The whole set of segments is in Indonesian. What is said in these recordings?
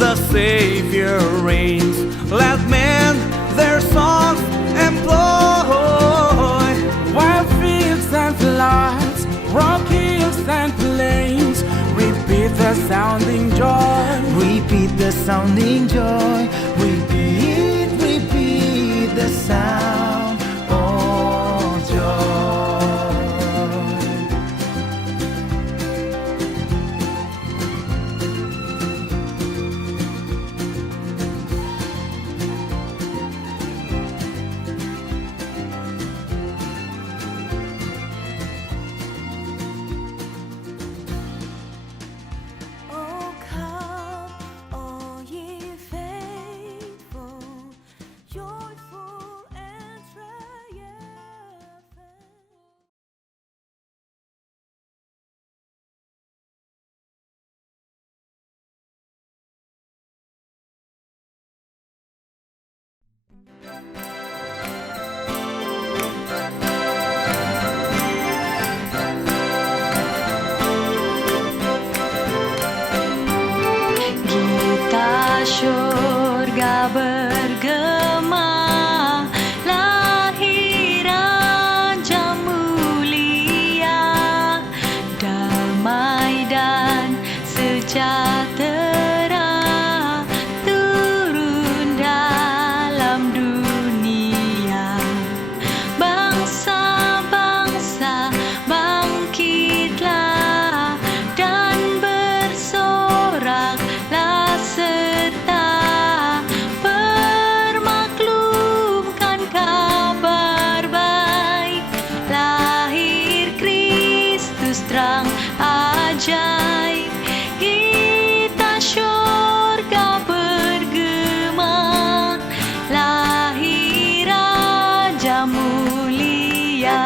the Savior reigns. Let men their songs employ. While fields and floods, rock hills and plains, repeat the sounding joy. Repeat the sounding joy. Repeat the sound of joy. Oh, come, all ye faithful, joyful and triumphant. Gita syurga bergema, lahiran Raja mulia, damai dan sejahtera turun dalam dunia. Bangsa-bangsa bangkitlah dan bersoraklah serta permaklumkan kabar baik. Lahir Kristus terang ajaib, kita syurga bergema, lahir Raja mulia.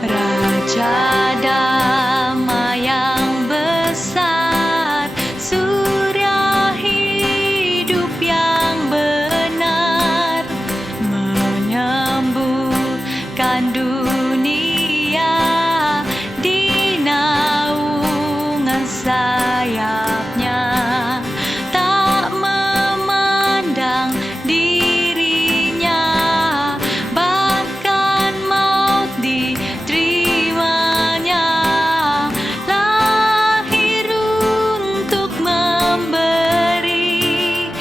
Raja damai yang besar, surya hidup yang benar, menyembuhkan dunia di naungan sayapnya, tak memandang dirinya, bahkan maut diterimanya. Lahir untuk memberi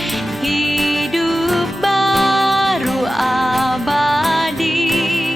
hidup baru abadi,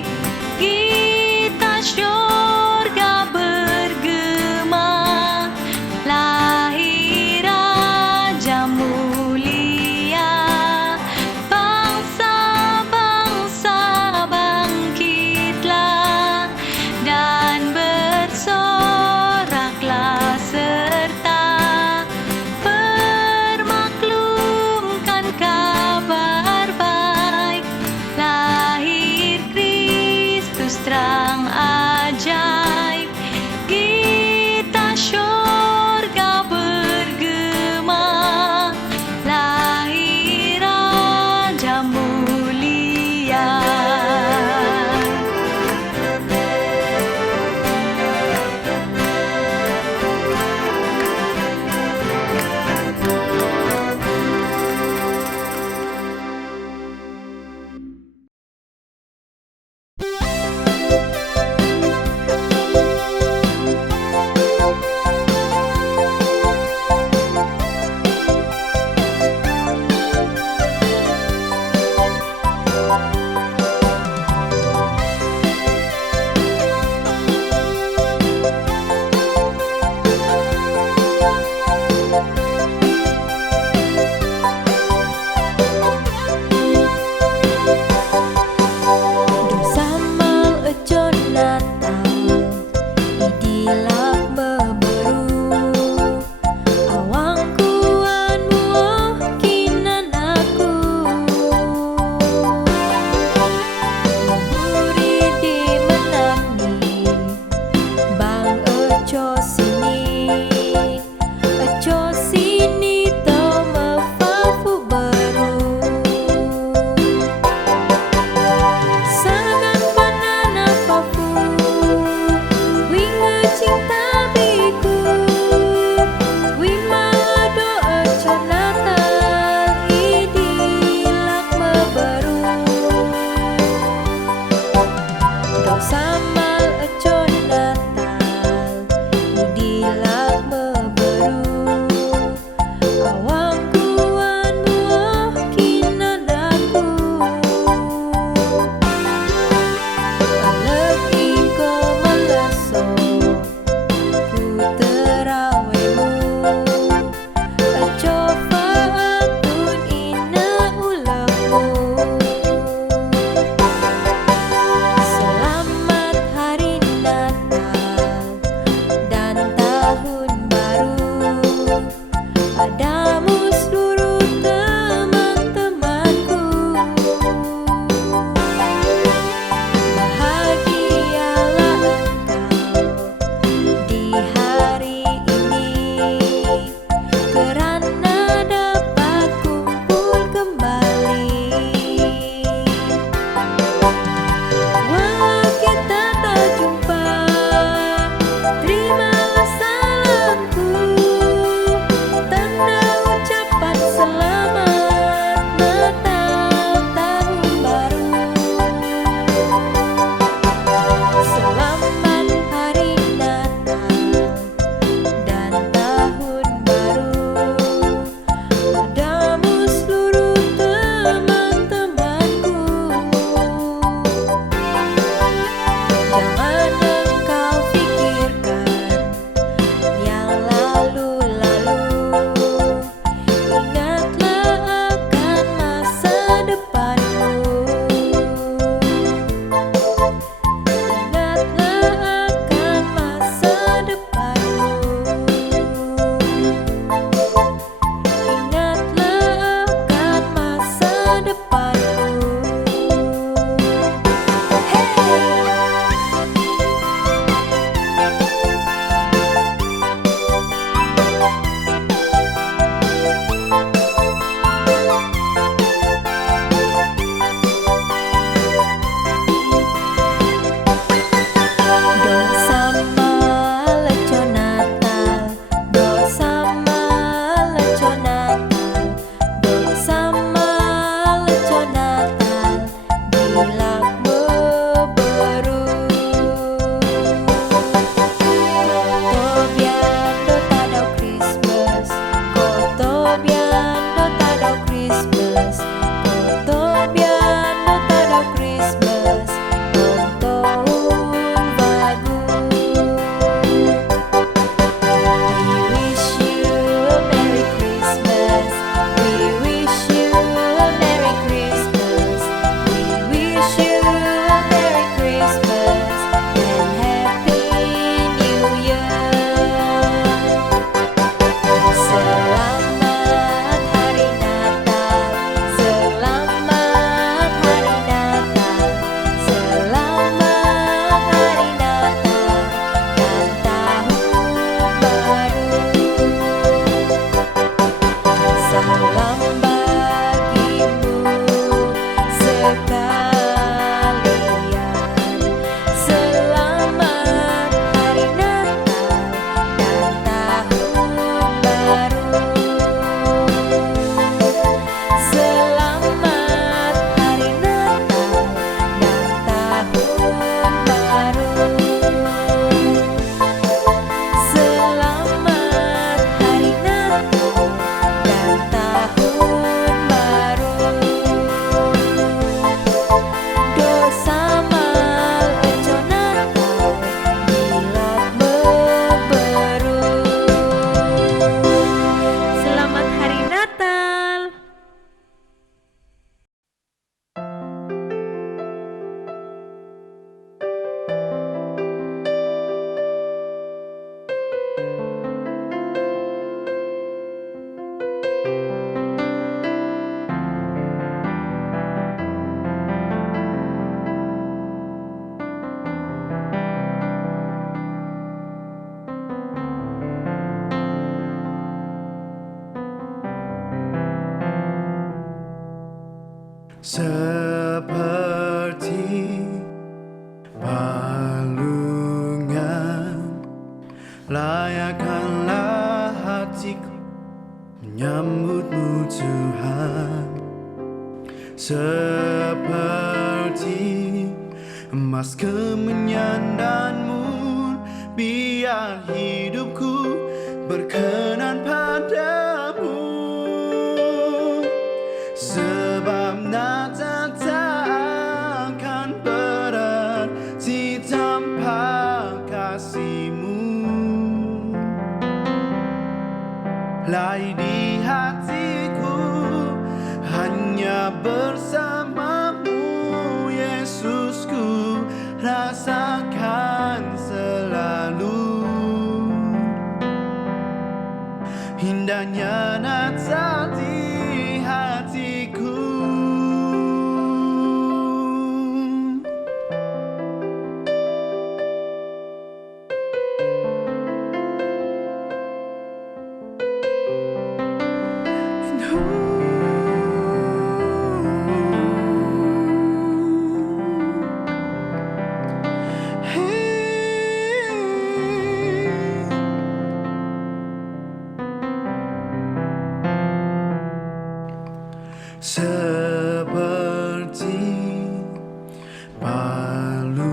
seperti palungan, layakkanlah hatiku menyambutmu Tuhan, seperti emas kemenyan dan mur, biar hidupku berkenan padamu. Sebab Natal tak akan berarti tanpa kasih-Mu. Lai di hatiku hanya bersama-Mu, Yesusku, rasakan selalu indahnya Natal di hatiku. Seperti palungan,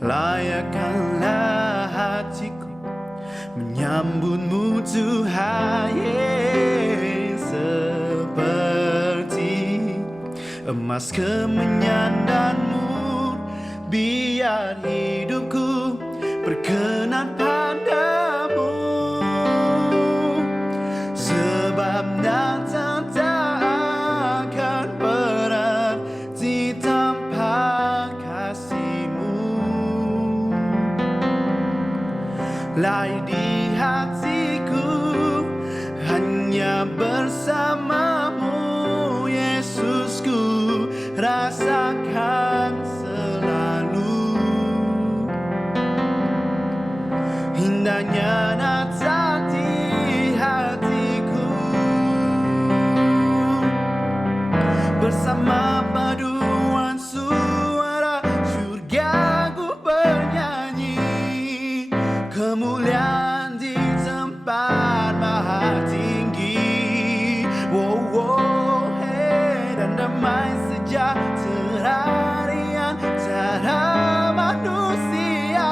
layakkanlah hatiku menyambut-Mu Tuhan, seperti emas kemenyan dan mur, biar hidupku berkenan padamu. Sebab Natal tak akan berarti tanpa kasih-Mu. Lai di hatiku hanya bersama-Mu, Yesusku, rasakan selalu indahnya Natal di hatiku. Bersama paduan suara surgaku bernyanyi, kemuliaan di tempat maha tinggi. Oh, oh, hey, dan damai sejahtera di antara manusia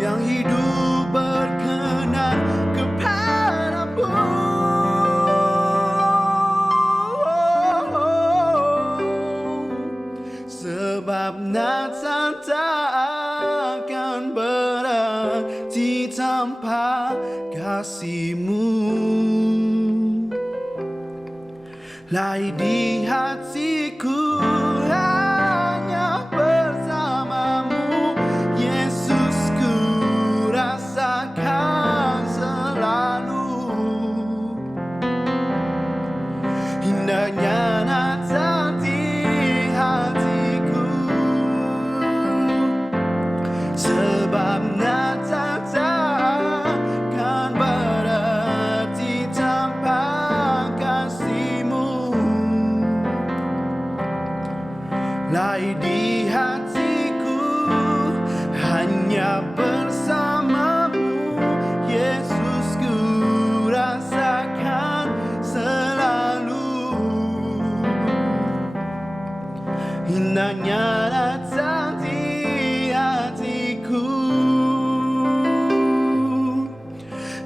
yang hidup berkenan kepadamu. Sebab Natal tak akan berarti tanpa kasih-Mu. Lai di hatiku hanya bersama-Mu, Yesusku, rasakan selalu indahnya Natal di hatiku. Sebab Natal tak akan berarti tanpa kasih-Mu. Lai di hatiku hanya bersama-Mu, Yesusku, rasakan selalu indahnya Natal di hatiku.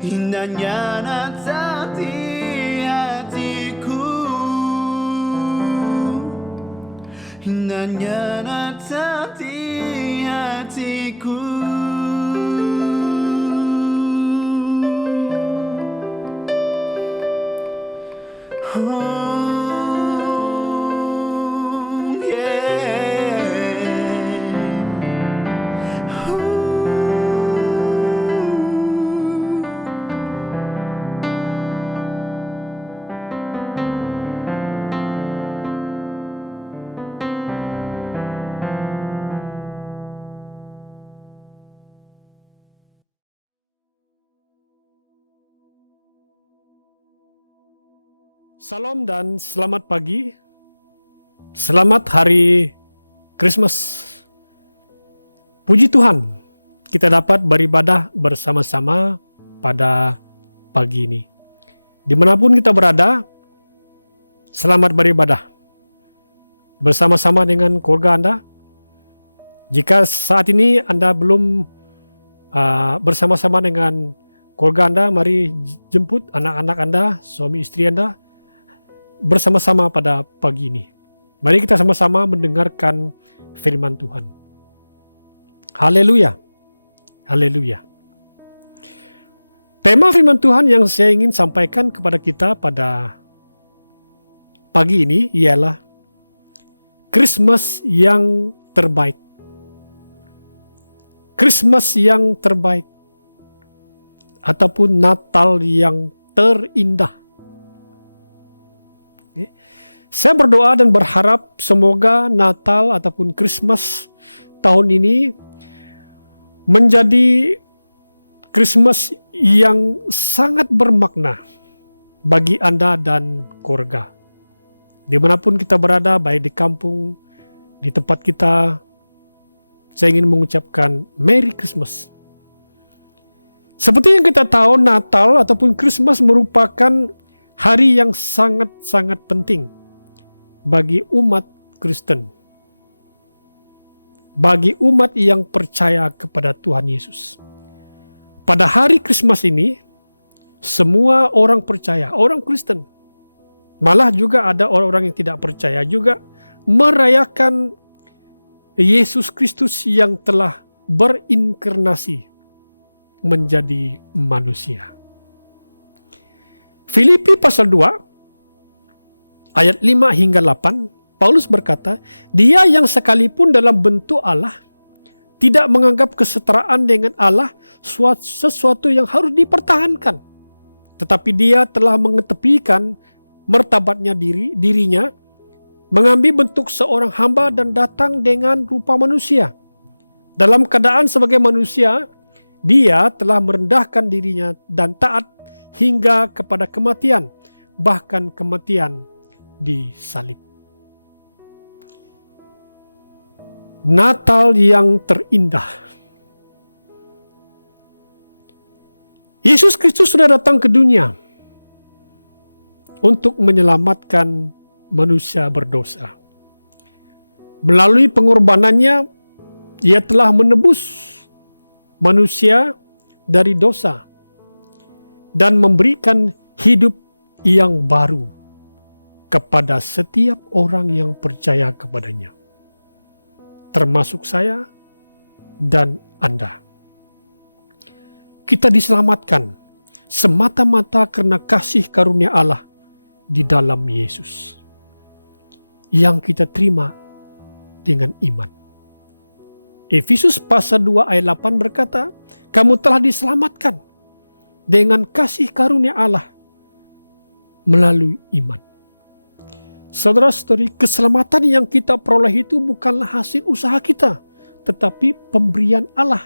Indahnya Natal di hatiku. Indahnya Natal di hatiku. Oh, yeah. Ooh. Salam dan selamat pagi. Selamat hari Christmas. Puji Tuhan, kita dapat beribadah bersama-sama pada pagi ini. Dimanapun kita berada, selamat beribadah bersama-sama dengan keluarga Anda. Jika saat ini Anda belum bersama-sama dengan keluarga Anda, mari jemput anak-anak Anda, suami istri Anda, bersama-sama pada pagi ini. Mari kita sama-sama mendengarkan firman Tuhan. Haleluya. Haleluya. Tema firman Tuhan yang saya ingin sampaikan kepada kita pada pagi ini ialah Christmas yang terbaik. Christmas yang terbaik ataupun Natal yang terindah. Saya berdoa dan berharap semoga Natal ataupun Christmas tahun ini menjadi Christmas yang sangat bermakna bagi Anda dan keluarga. Dimanapun kita berada, baik di kampung, di tempat kita, saya ingin mengucapkan Merry Christmas. Seperti yang kita tahu, Natal ataupun Christmas merupakan hari yang sangat-sangat penting bagi umat Kristen, bagi umat yang percaya kepada Tuhan Yesus. Pada hari Christmas ini, semua orang percaya, orang Kristen, malah juga ada orang-orang yang tidak percaya juga merayakan Yesus Kristus yang telah berinkarnasi menjadi manusia. Filipi pasal 2 ayat 5 hingga 8, Paulus berkata, dia yang sekalipun dalam bentuk Allah, tidak menganggap kesetaraan dengan Allah sesuatu yang harus dipertahankan. Tetapi dia telah mengetepikan martabatnya dirinya, mengambil bentuk seorang hamba dan datang dengan rupa manusia. Dalam keadaan sebagai manusia, dia telah merendahkan dirinya dan taat hingga kepada kematian, bahkan kematian di salib. Natal yang terindah. Yesus Kristus sudah datang ke dunia untuk menyelamatkan manusia berdosa. Melalui pengorbanannya, Ia telah menebus manusia dari dosa dan memberikan hidup yang baru kepada setiap orang yang percaya kepadanya, termasuk saya dan Anda. Kita diselamatkan semata-mata karena kasih karunia Allah di dalam Yesus yang kita terima dengan iman. Efesus pasal 2 ayat 8 berkata, kamu telah diselamatkan dengan kasih karunia Allah melalui iman. Saudara-saudari, keselamatan yang kita peroleh itu bukanlah hasil usaha kita, tetapi pemberian Allah.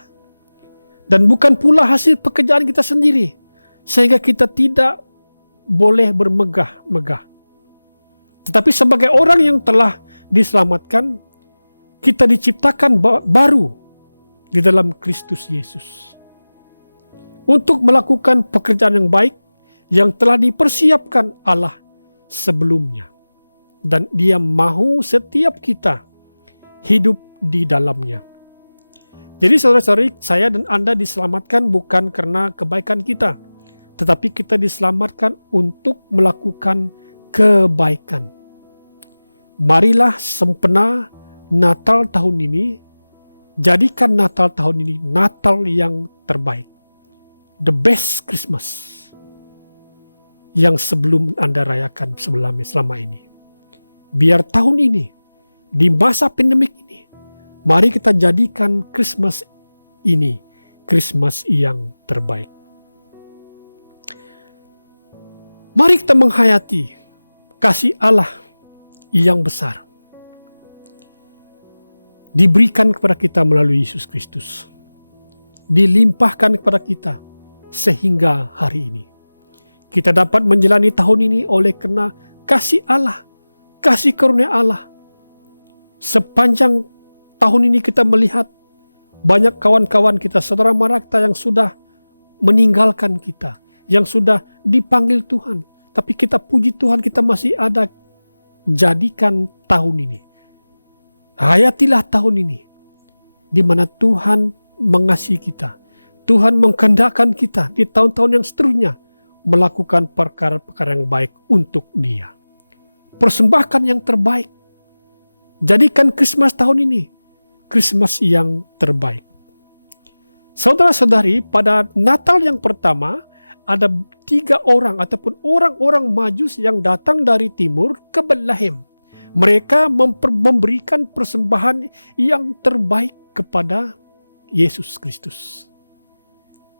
Dan bukan pula hasil pekerjaan kita sendiri, sehingga kita tidak boleh bermegah-megah. Tetapi sebagai orang yang telah diselamatkan, kita diciptakan baru di dalam Kristus Yesus. Untuk melakukan pekerjaan yang baik yang telah dipersiapkan Allah sebelumnya. Dan Dia mahu setiap kita hidup di dalamnya. Jadi saudara-saudari, saya dan Anda diselamatkan bukan karena kebaikan kita, tetapi kita diselamatkan untuk melakukan kebaikan. Marilah sempena Natal tahun ini, jadikan Natal tahun ini Natal yang terbaik. The best Christmas yang sebelum Anda rayakan selama ini. Biar tahun ini, di masa pandemik ini, mari kita jadikan Christmas ini Christmas yang terbaik. Mari kita menghayati kasih Allah yang besar diberikan kepada kita melalui Yesus Kristus, dilimpahkan kepada kita sehingga hari ini. Kita dapat menjalani tahun ini oleh karena kasih Allah, kasih karunia Allah. Sepanjang tahun ini kita melihat banyak kawan-kawan kita, saudara mara kita yang sudah meninggalkan kita, yang sudah dipanggil Tuhan. Tapi kita puji Tuhan, kita masih ada. Jadikan tahun ini, hayatilah tahun ini, di mana Tuhan mengasihi kita. Tuhan mengkehendakkan kita di tahun-tahun yang seterusnya melakukan perkara-perkara yang baik untuk Dia. Persembahkan yang terbaik. Jadikan Christmas tahun ini Christmas yang terbaik. Saudara-saudari, pada Natal yang pertama ada 3 orang ataupun orang-orang Majus yang datang dari timur ke Betlehem. Mereka memberikan persembahan yang terbaik kepada Yesus Kristus.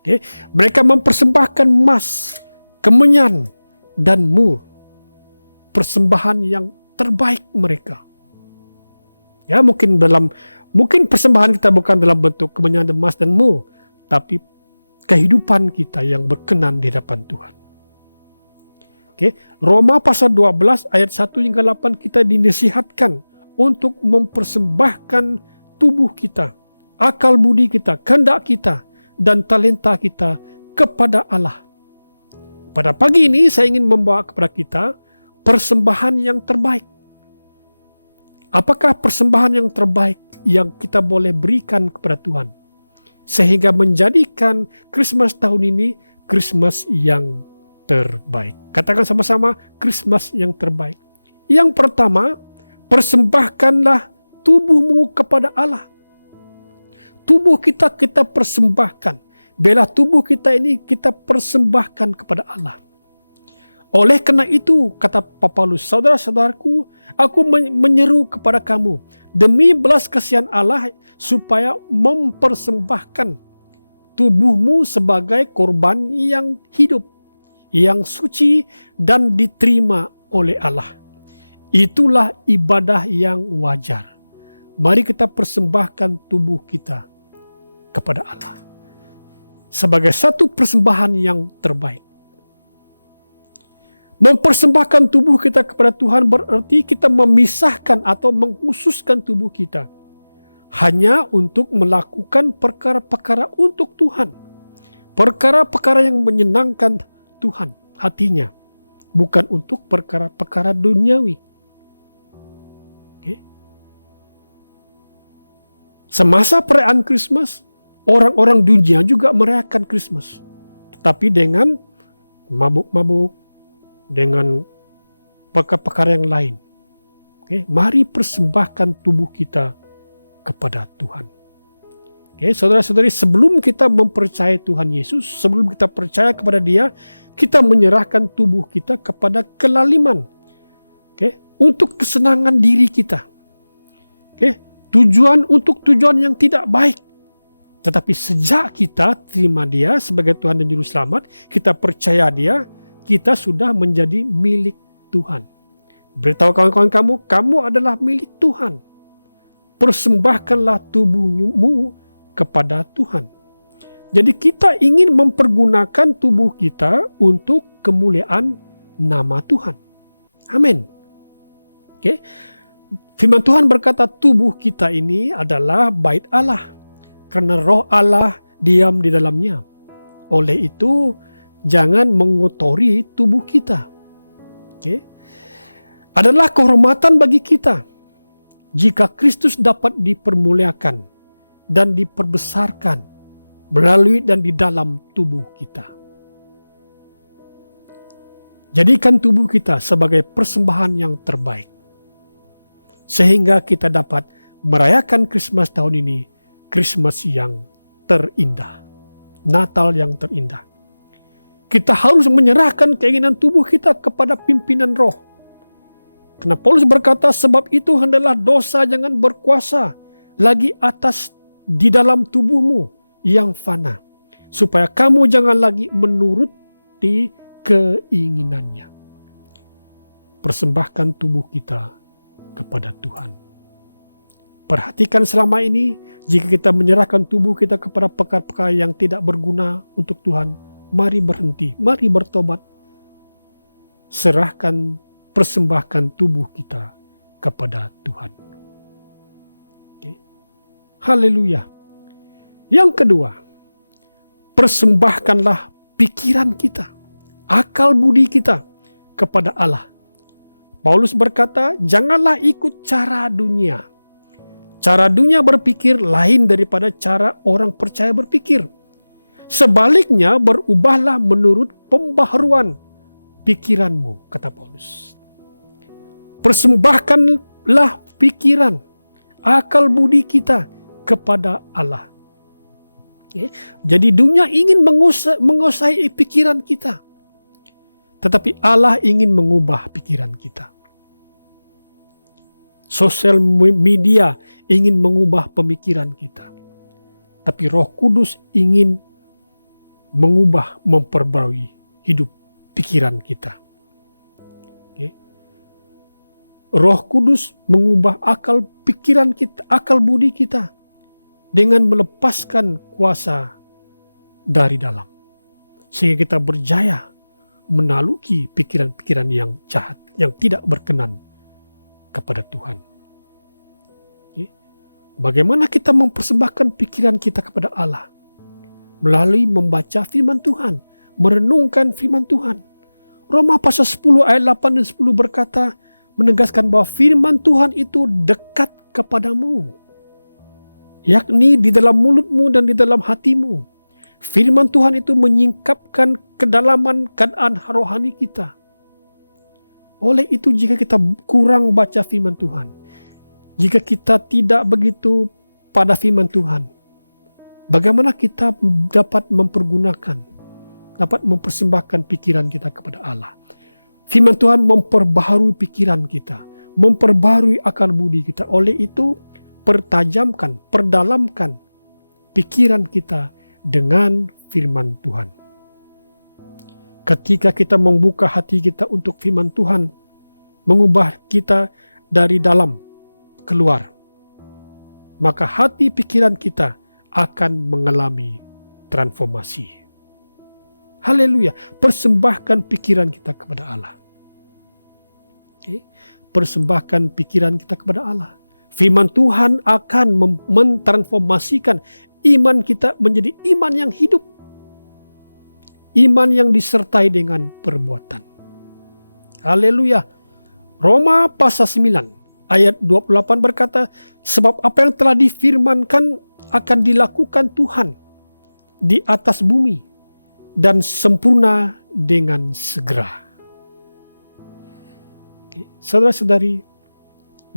Okay. Mereka mempersembahkan emas, kemenyan, dan mur. Persembahan yang terbaik mereka. Ya, mungkin persembahan kita bukan dalam bentuk kemenyan, emas, dan mur, tapi kehidupan kita yang berkenan di hadapan Tuhan. Okay. Roma pasal 12 ayat 1 hingga 8 kita dinasihatkan untuk mempersembahkan tubuh kita, akal budi kita, kehendak kita, dan talenta kita kepada Allah. Pada pagi ini saya ingin membawa kepada kita persembahan yang terbaik. Apakah persembahan yang terbaik yang kita boleh berikan kepada Tuhan, sehingga menjadikan Christmas tahun ini Christmas yang terbaik? Katakan sama-sama, Christmas yang terbaik. Yang pertama, persembahkanlah tubuhmu kepada Allah. Tubuh kita persembahkan. Bela tubuh kita ini kita persembahkan kepada Allah. Oleh karena itu, kata Paulus, saudara-saudaraku, aku menyeru kepada kamu, demi belas kasihan Allah, supaya mempersembahkan tubuhmu sebagai korban yang hidup, yang suci, dan diterima oleh Allah. Itulah ibadah yang wajar. Mari kita persembahkan tubuh kita kepada Allah sebagai satu persembahan yang terbaik. Mempersembahkan tubuh kita kepada Tuhan berarti kita memisahkan atau mengkhususkan tubuh kita hanya untuk melakukan perkara-perkara untuk Tuhan. Perkara-perkara yang menyenangkan Tuhan hatinya, bukan untuk perkara-perkara duniawi. Okay. Semasa perayaan Christmas, orang-orang dunia juga merayakan Christmas, tetapi dengan mabuk-mabuk, dengan perkara-perkara yang lain. Okay. Mari persembahkan tubuh kita kepada Tuhan. Okay. Saudara-saudari, sebelum kita mempercayai Tuhan Yesus, sebelum kita percaya kepada Dia, kita menyerahkan tubuh kita kepada kelaliman. Okay. Untuk kesenangan diri kita. Okay. Untuk tujuan yang tidak baik. Tetapi sejak kita terima Dia sebagai Tuhan dan Juru Selamat, kita percaya Dia, kita sudah menjadi milik Tuhan. Beritahu kawan-kawan kamu adalah milik Tuhan. Persembahkanlah tubuhmu kepada Tuhan. Jadi kita ingin mempergunakan tubuh kita untuk kemuliaan nama Tuhan. Amin. Okay. Firman Tuhan berkata tubuh kita ini adalah bait Allah, karena roh Allah diam di dalamnya. Oleh itu, jangan mengotori tubuh kita. Okay. Adalah kehormatan bagi kita jika Kristus dapat dipermuliakan dan diperbesarkan melalui dan di dalam tubuh kita. Jadikan tubuh kita sebagai persembahan yang terbaik, sehingga kita dapat merayakan Christmas tahun ini, Christmas yang terindah, Natal yang terindah. Kita harus menyerahkan keinginan tubuh kita kepada pimpinan roh. Karena Paulus berkata, sebab itu hendaklah dosa jangan berkuasa lagi atas di dalam tubuhmu yang fana, supaya kamu jangan lagi menuruti keinginannya. Persembahkan tubuh kita kepada Tuhan. Perhatikan selama ini, jika kita menyerahkan tubuh kita kepada perkara-perkara yang tidak berguna untuk Tuhan, mari berhenti, mari bertobat. Serahkan persembahkan tubuh kita kepada Tuhan. Okay. Haleluya. Yang kedua, persembahkanlah pikiran kita, akal budi kita kepada Allah. Paulus berkata, janganlah ikut cara dunia. Cara dunia berpikir lain daripada cara orang percaya berpikir. Sebaliknya berubahlah menurut pembaharuan pikiranmu, kata Paulus. Persembahkanlah pikiran, akal budi kita kepada Allah. Okay. Jadi dunia ingin menguasai pikiran kita. Tetapi Allah ingin mengubah pikiran kita. Sosial media ingin mengubah pemikiran kita. Tapi Roh Kudus ingin mengubah, memperbarui hidup pikiran kita. Okay. Roh Kudus mengubah akal pikiran kita, akal budi kita dengan melepaskan kuasa dari dalam. Sehingga kita berjaya menaluki pikiran-pikiran yang jahat, yang tidak berkenan kepada Tuhan. Okay. Bagaimana kita mempersembahkan pikiran kita kepada Allah? Melalui membaca firman Tuhan, merenungkan firman Tuhan. Roma pasal 10 ayat 8 dan 10 berkata, menegaskan bahwa firman Tuhan itu dekat kepadamu, yakni di dalam mulutmu dan di dalam hatimu. Firman Tuhan itu menyingkapkan kedalaman keadaan rohani kita. Oleh itu, jika kita kurang baca firman Tuhan, jika kita tidak begitu pada firman Tuhan, bagaimana kita dapat mempergunakan, dapat mempersembahkan pikiran kita kepada Allah? Firman Tuhan memperbaharui pikiran kita, memperbaharui akal budi kita. Oleh itu, pertajamkan, perdalamkan pikiran kita dengan firman Tuhan. Ketika kita membuka hati kita untuk firman Tuhan, mengubah kita dari dalam keluar, maka hati pikiran kita akan mengalami transformasi. Haleluya. Persembahkan pikiran kita kepada Allah. Okay. Persembahkan pikiran kita kepada Allah. Firman Tuhan akan mentransformasikan iman kita menjadi iman yang hidup. Iman yang disertai dengan perbuatan. Haleluya. Roma pasal 9 ayat 28 berkata, sebab apa yang telah difirmankan akan dilakukan Tuhan di atas bumi dan sempurna dengan segera. Okay. Saudara-saudari,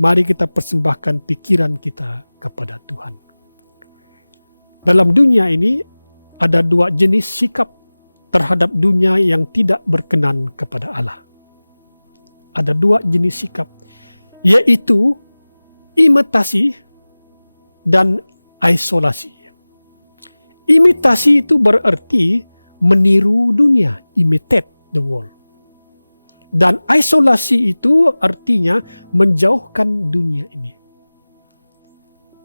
mari kita persembahkan pikiran kita kepada Tuhan. Dalam dunia ini ada dua jenis sikap terhadap dunia yang tidak berkenan kepada Allah. Ada dua jenis sikap, yaitu imitasi dan isolasi. Imitasi itu berarti meniru dunia, imitate the world. Dan isolasi itu artinya menjauhkan dunia ini.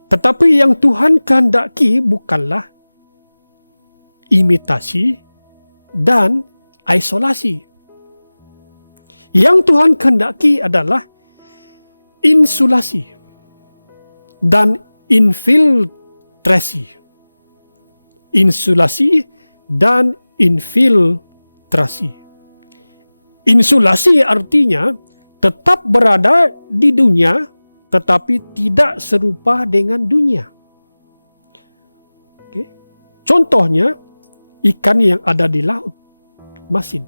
Tetapi yang Tuhan kehendaki bukanlah imitasi dan isolasi. Yang Tuhan kehendaki adalah insulasi dan infiltrasi. Insulasi dan infiltrasi. Insulasi artinya tetap berada di dunia tetapi tidak serupa dengan dunia. Okay. Contohnya ikan yang ada di laut, masin.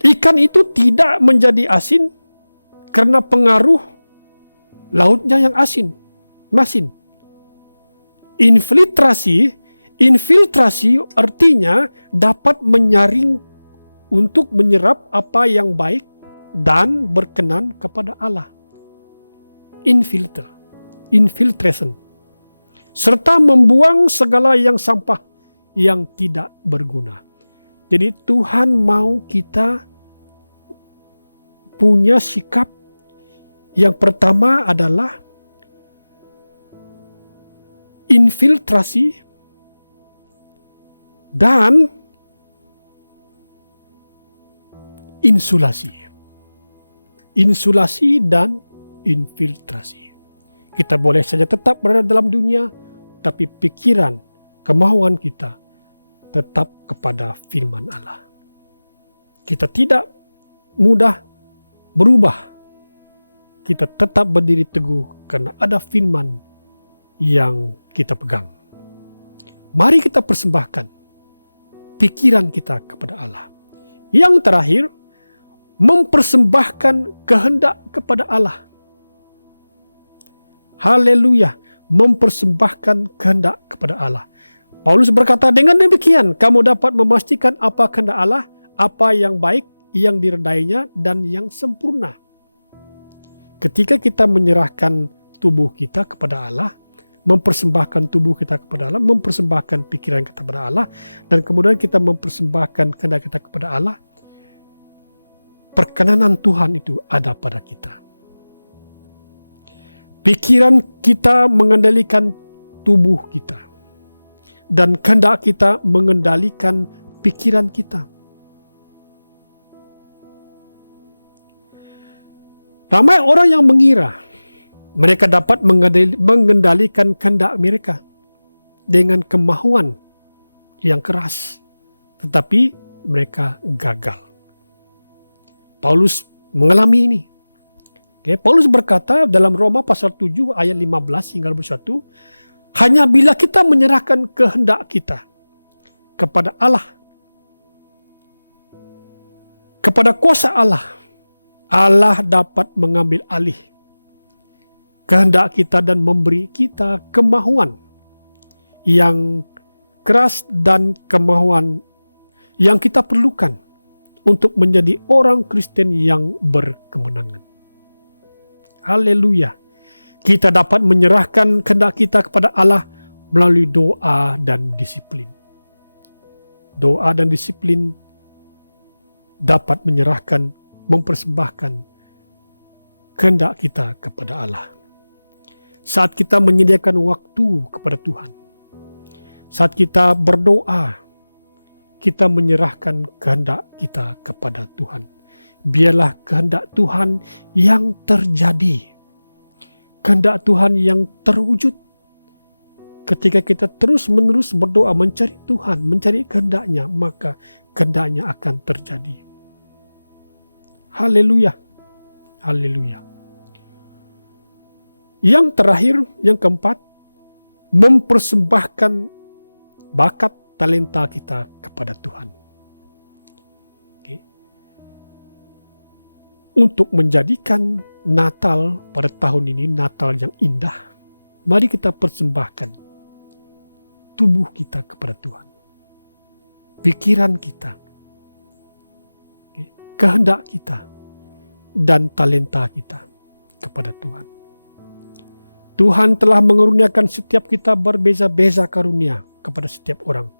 Ikan itu tidak menjadi asin karena pengaruh lautnya yang asin, masin. Infiltrasi artinya dapat menyaring untuk menyerap apa yang baik dan berkenan kepada Allah. Infiltration. Serta membuang segala yang sampah yang tidak berguna. Jadi Tuhan mau kita punya sikap yang pertama adalah infiltrasi dan insulasi. Insulasi dan infiltrasi. Kita boleh saja tetap berada dalam dunia, tapi pikiran, kemauan kita tetap kepada firman Allah. Kita tidak mudah berubah. Kita tetap berdiri teguh karena ada firman yang kita pegang. Mari kita persembahkan pikiran kita kepada Allah. Yang terakhir, mempersembahkan kehendak kepada Allah. Haleluya, mempersembahkan kehendak kepada Allah. Paulus berkata, dengan demikian kamu dapat memastikan apa kehendak Allah, apa yang baik, yang diredainya, dan yang sempurna. Ketika kita menyerahkan tubuh kita kepada Allah, mempersembahkan tubuh kita kepada Allah, mempersembahkan pikiran kita kepada Allah, dan kemudian kita mempersembahkan kehendak kita kepada Allah, perkenanan Tuhan itu ada pada kita. Pikiran kita mengendalikan tubuh kita, dan kehendak kita mengendalikan pikiran kita. Ramai orang yang mengira mereka dapat mengendalikan kehendak mereka dengan kemahuan yang keras, tetapi mereka gagal. Paulus mengalami ini. Paulus berkata dalam Roma pasal 7 ayat 15 hingga 21, hanya bila kita menyerahkan kehendak kita kepada Allah, kepada kuasa Allah, Allah dapat mengambil alih kehendak kita dan memberi kita kemahuan yang keras dan kemahuan yang kita perlukan untuk menjadi orang Kristen yang berkemenangan. Haleluya. Kita dapat menyerahkan kehendak kita kepada Allah melalui doa dan disiplin. Doa dan disiplin dapat menyerahkan, mempersembahkan kehendak kita kepada Allah. Saat kita menyediakan waktu kepada Tuhan, saat kita berdoa, kita menyerahkan kehendak kita kepada Tuhan. Biarlah kehendak Tuhan yang terjadi, kehendak Tuhan yang terwujud. Ketika kita terus-menerus berdoa mencari Tuhan, mencari kehendak-Nya, maka kehendak-Nya akan terjadi. Haleluya. Haleluya. Yang terakhir, yang keempat, mempersembahkan bakat talenta kita kepada Tuhan. Untuk menjadikan Natal pada tahun ini Natal yang indah, mari kita persembahkan tubuh kita kepada Tuhan, pikiran kita, kehendak kita, dan talenta kita kepada Tuhan. Tuhan telah mengaruniakan setiap kita berbeza-beza karunia kepada setiap orang,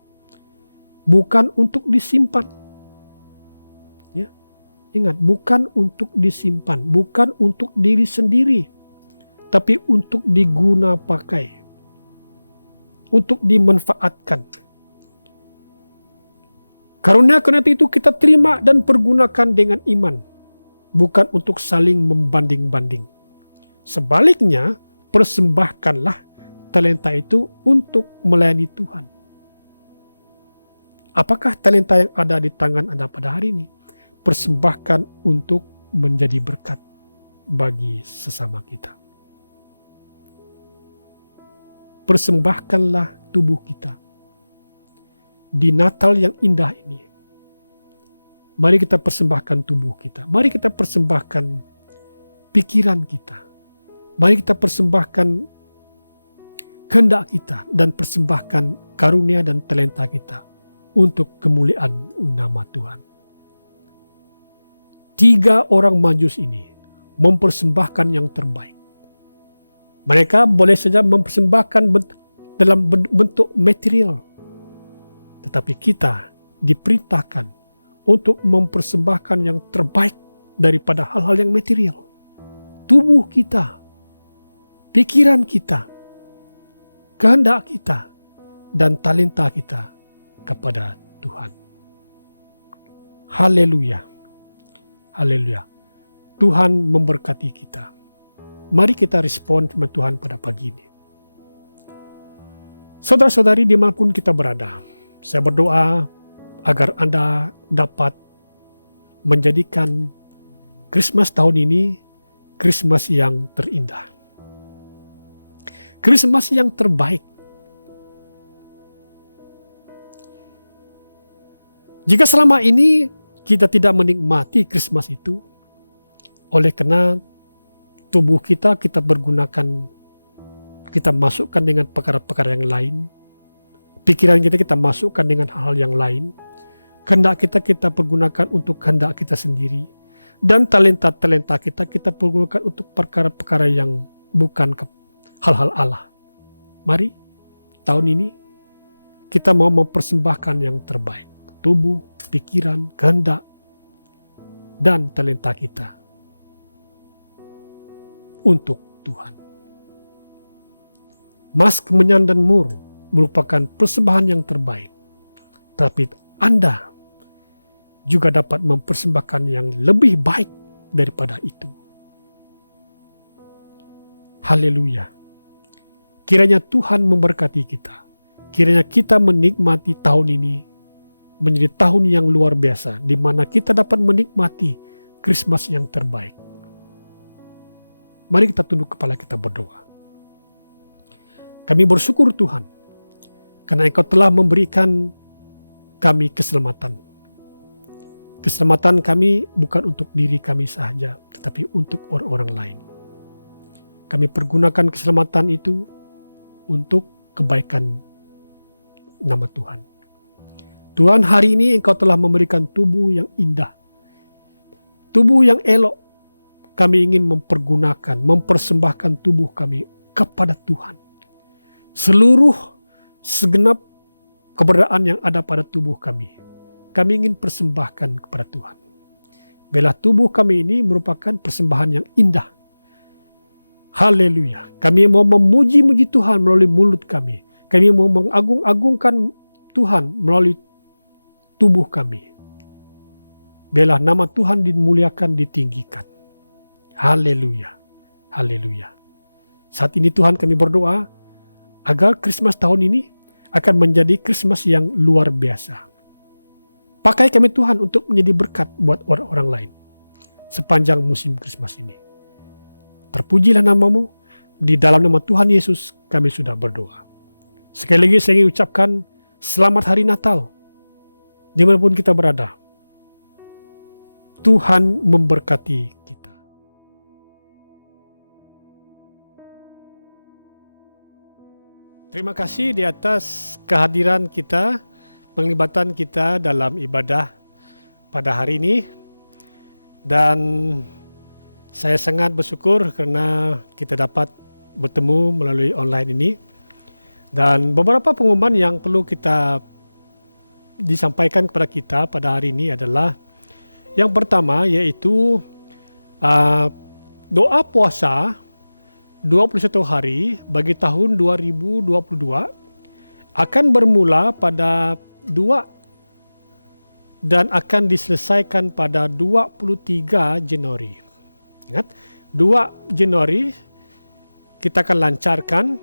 bukan untuk disimpan. Ya, ingat, bukan untuk disimpan, bukan untuk diri sendiri, tapi untuk diguna pakai, untuk dimanfaatkan. Karunia-karunia itu kita terima dan pergunakan dengan iman, bukan untuk saling membanding-banding. Sebaliknya, persembahkanlah talenta itu untuk melayani Tuhan. Apakah talenta yang ada di tangan Anda pada hari ini? Persembahkan untuk menjadi berkat bagi sesama kita. Persembahkanlah tubuh kita di Natal yang indah ini. Mari kita persembahkan tubuh kita. Mari kita persembahkan pikiran kita. Mari kita persembahkan kehendak kita dan persembahkan karunia dan talenta kita untuk kemuliaan nama Tuhan. 3 orang Majus ini mempersembahkan yang terbaik. Mereka boleh saja mempersembahkan dalam bentuk material, tetapi kita diperintahkan untuk mempersembahkan yang terbaik daripada hal-hal yang material. Tubuh kita, pikiran kita, kehendak kita, dan talenta kita kepada Tuhan. Haleluya. Haleluya. Tuhan memberkati kita. Mari kita respon firman Tuhan pada pagi ini. Saudara-saudari dimanapun kita berada, saya berdoa agar Anda dapat menjadikan Christmas tahun ini Christmas yang terindah. Christmas yang terbaik. Jika selama ini kita tidak menikmati Christmas itu, oleh karena tubuh kita pergunakan, kita masukkan dengan perkara-perkara yang lain, pikiran kita masukkan dengan hal-hal yang lain, kehendak kita pergunakan untuk kehendak kita sendiri, dan talenta-talenta kita pergunakan untuk perkara-perkara yang bukan hal-hal Allah. Mari tahun ini kita mau mempersembahkan yang terbaik, tubuh, pikiran, kehendak, dan talenta kita untuk Tuhan. Mas, kemenyan, dan mur merupakan persembahan yang terbaik. Tapi Anda juga dapat mempersembahkan yang lebih baik daripada itu. Haleluya. Kiranya Tuhan memberkati kita. Kiranya kita menikmati tahun ini menjadi tahun yang luar biasa, di mana kita dapat menikmati Christmas yang terbaik. Mari kita tunduk kepala, kita berdoa. Kami bersyukur Tuhan, karena Engkau telah memberikan kami keselamatan. Keselamatan kami bukan untuk diri kami saja, tetapi untuk orang-orang lain. Kami pergunakan keselamatan itu untuk kebaikan nama Tuhan. Tuhan, hari ini Engkau telah memberikan tubuh yang indah, tubuh yang elok. Kami ingin mempergunakan, mempersembahkan tubuh kami kepada Tuhan. Segenap keberadaan yang ada pada tubuh kami ingin persembahkan kepada Tuhan. Bila tubuh kami ini merupakan persembahan yang indah. Haleluya. Kami mau memuji-muji Tuhan melalui mulut kami. Kami mau mengagung-agungkan Tuhan melalui tubuh kami. Biarlah nama Tuhan dimuliakan, ditinggikan. Haleluya. Haleluya. Saat ini Tuhan, kami berdoa agar Christmas tahun ini akan menjadi Christmas yang luar biasa. Pakai kami Tuhan untuk menjadi berkat buat orang-orang lain sepanjang musim Christmas ini. Terpujilah nama-Mu. Di dalam nama Tuhan Yesus kami sudah berdoa. Sekali lagi saya ingin ucapkan selamat hari Natal. Dimanapun kita berada, Tuhan memberkati kita. Terima kasih di atas kehadiran kita, penglibatan kita dalam ibadah pada hari ini. Dan saya sangat bersyukur karena kita dapat bertemu melalui online ini. Dan beberapa pengumuman yang perlu kita disampaikan kepada kita pada hari ini adalah yang pertama, yaitu doa puasa 21 hari bagi tahun 2022 akan bermula pada 2 dan akan diselesaikan pada 23 Januari. Ingat, 2 Januari kita akan lancarkan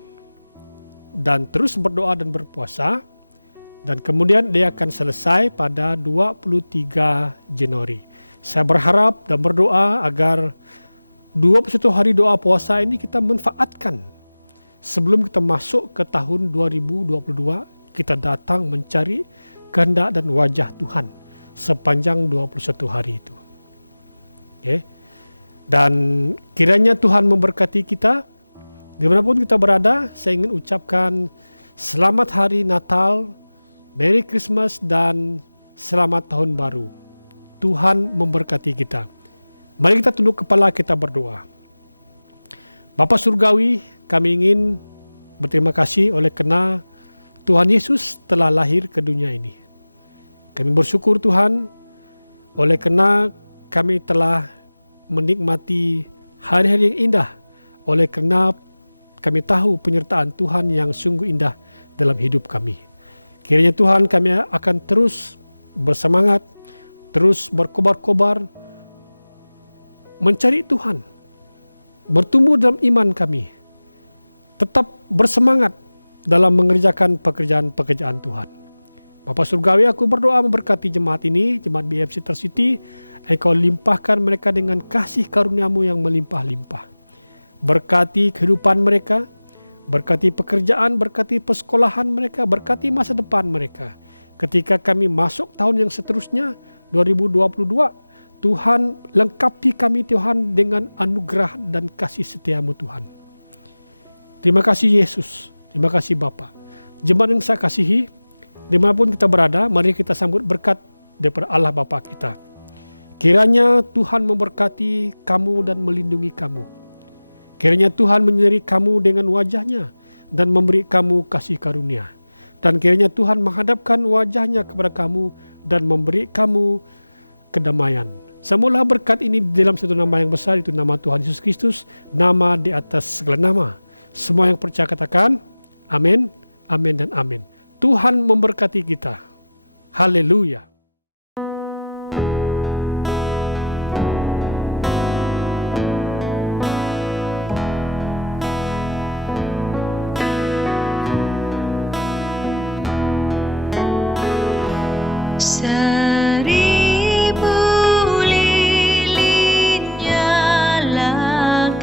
dan terus berdoa dan berpuasa, dan kemudian dia akan selesai pada 23 Januari. Saya berharap dan berdoa agar 21 hari doa puasa ini kita manfaatkan sebelum kita masuk ke tahun 2022, kita datang mencari kehendak dan wajah Tuhan sepanjang 21 hari itu. Okay. Dan kiranya Tuhan memberkati kita dimanapun kita berada. Saya ingin ucapkan selamat hari Natal, Merry Christmas, dan selamat tahun baru. Tuhan memberkati kita. Mari kita tunduk kepala, kita berdoa. Bapa Surgawi, kami ingin berterima kasih oleh karena Tuhan Yesus telah lahir ke dunia ini. Kami bersyukur Tuhan oleh karena kami telah menikmati hari-hari yang indah, oleh karena kami tahu penyertaan Tuhan yang sungguh indah dalam hidup kami. Kiranya Tuhan, kami akan terus bersemangat, terus berkobar-kobar mencari Tuhan, bertumbuh dalam iman kami, tetap bersemangat dalam mengerjakan pekerjaan-pekerjaan Tuhan. Bapa Surgawi, aku berdoa memberkati jemaat ini, jemaat BFC Intercity. Engkau limpahkan mereka dengan kasih karunia-Mu yang melimpah-limpah. Berkati kehidupan mereka, berkati pekerjaan, berkati persekolahan mereka, berkati masa depan mereka. Ketika kami masuk tahun yang seterusnya, 2022, Tuhan lengkapi kami Tuhan dengan anugerah dan kasih setia-Mu Tuhan. Terima kasih Yesus, terima kasih Bapa. Jemaat yang saya kasihi, dimanapun kita berada, mari kita sambut berkat daripada Allah Bapa kita. Kiranya Tuhan memberkati kamu dan melindungi kamu. Kiranya Tuhan menyertai kamu dengan wajah-Nya dan memberi kamu kasih karunia. Dan kiranya Tuhan menghadapkan wajah-Nya kepada kamu dan memberi kamu kedamaian. Semualah berkat ini dalam satu nama yang besar, itu nama Tuhan Yesus Kristus, nama di atas segala nama. Semua yang percaya katakan, amin, amin dan amin. Tuhan memberkati kita. Haleluya. Seribu lilin nyalakan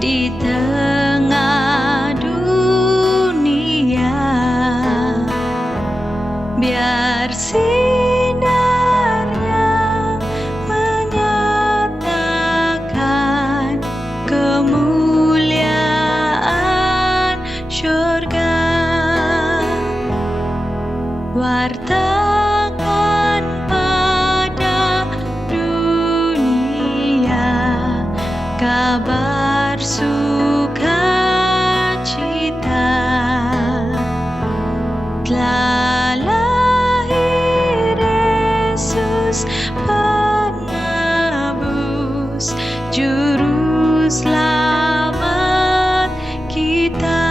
di tengah dunia, biar sinarnya menyatakan kemuliaan syurga. Wartakan pada dunia kabar sukacita, telah lahir Yesus penebus, juru selamat kita.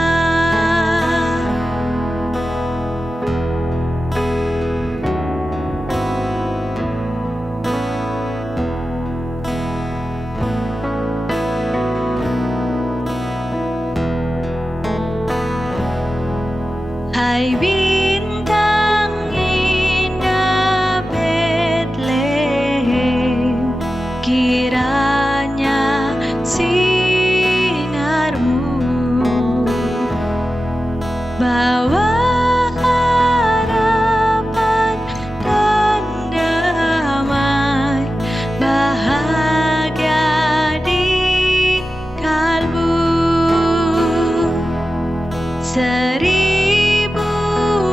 Hai bintang indah Betlehem, kiranya sinarmu bawa harapan dan damai, bahagia di kalbu. Seribu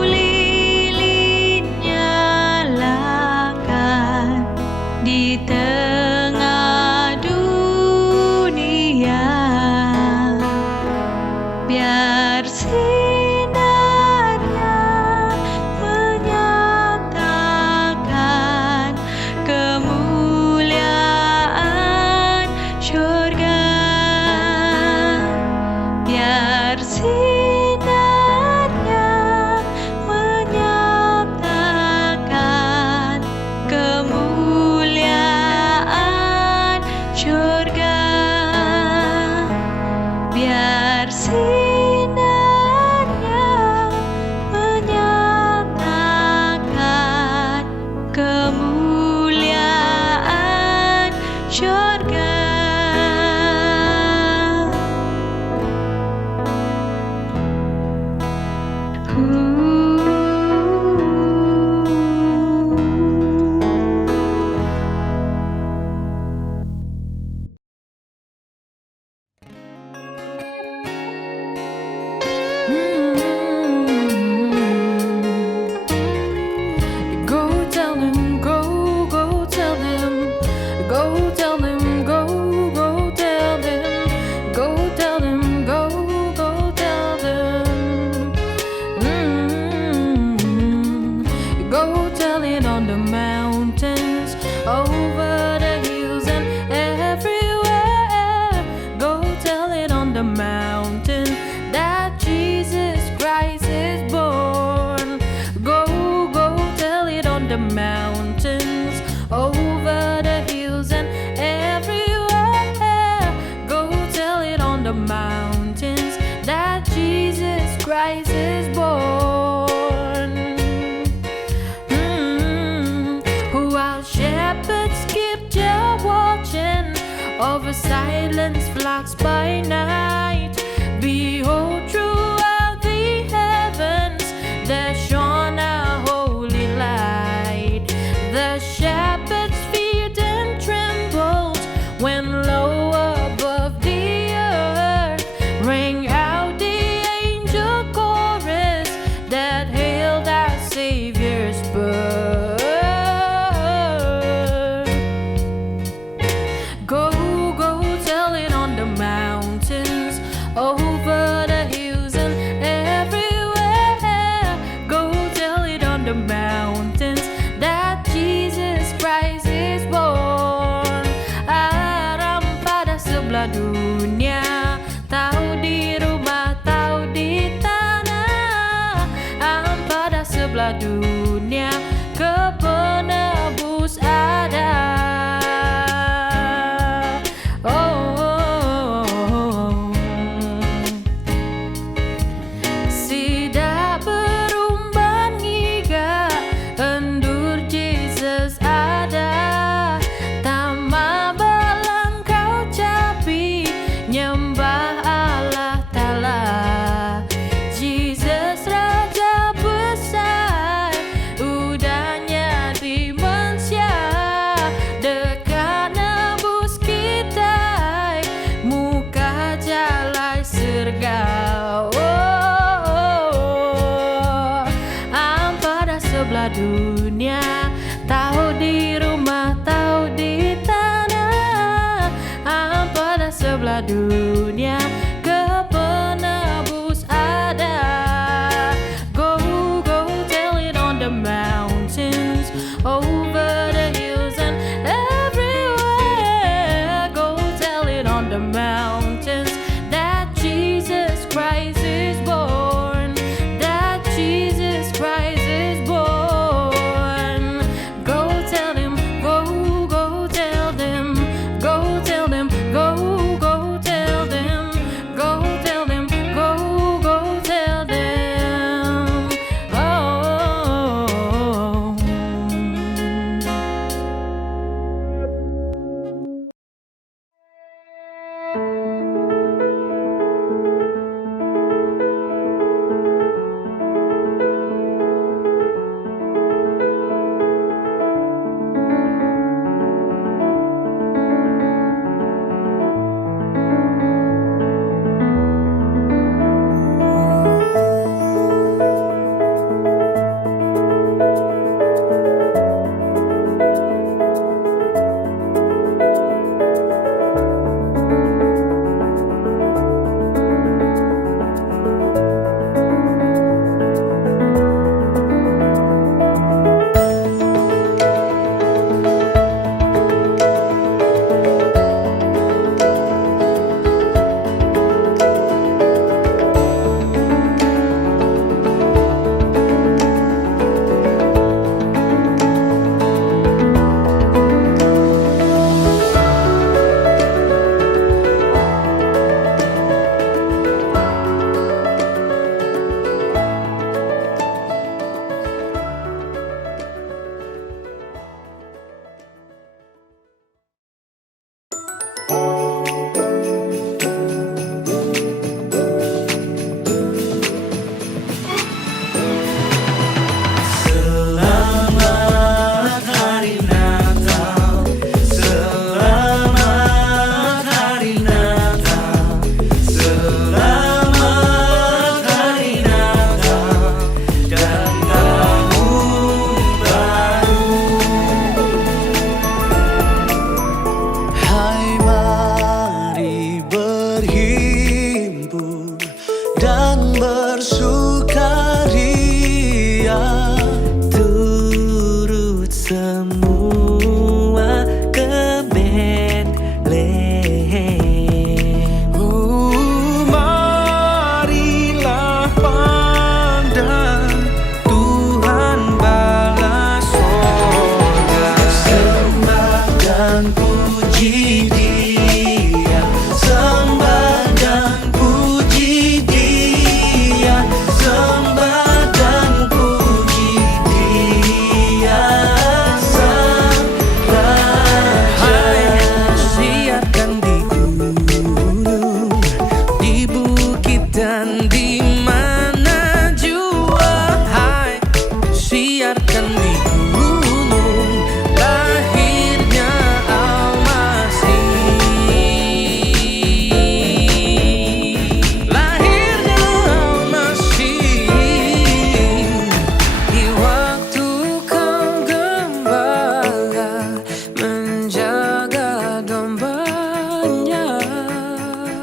lilin nyalakan di tengah dunia, biar sinarnya menyatakan kemuliaan syurga. Biar sinarnya menyatakan kemuliaan syurga. Biar sinarnya menyatakan kemuliaan syurga. Go tell him, go tell him, go tell him, go tell him, go tell him, go tell him. Go tell it on the mountains, over the hills and everywhere. Go tell it on the mountain that Jesus Christ is born. Go tell it on the mountains, over the hills and on the mountains that Jesus Christ is born. While shepherds kept watching over silent flocks by night, behold, throughout the heavens there shone a holy light. The shepherds feared and trembled when low above the earth rang out the angel chorus that hailed our Savior's birth. Go, go, tell it on the mountains, over the hills and everywhere. Go, tell it on the mountains that Jesus Christ is born. Aram pada sebelah dunia, tahu di rumah, tahu di tanah. Aram pada sebelah dunia, ke penebus ada. Oh, oh, oh, oh.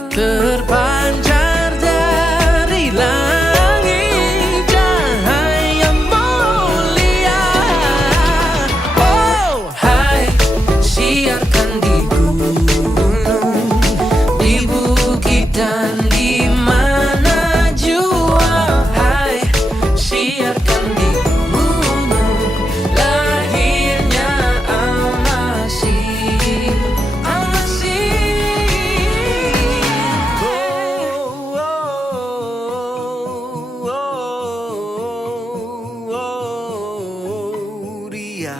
terpancar dari langit cahaya mulia. Oh, hai, siarkan di gunung, di bukit dan di mana jua. Hai, siarkan di gunung, lahirnya Al-Masih, Al-Masih. Dia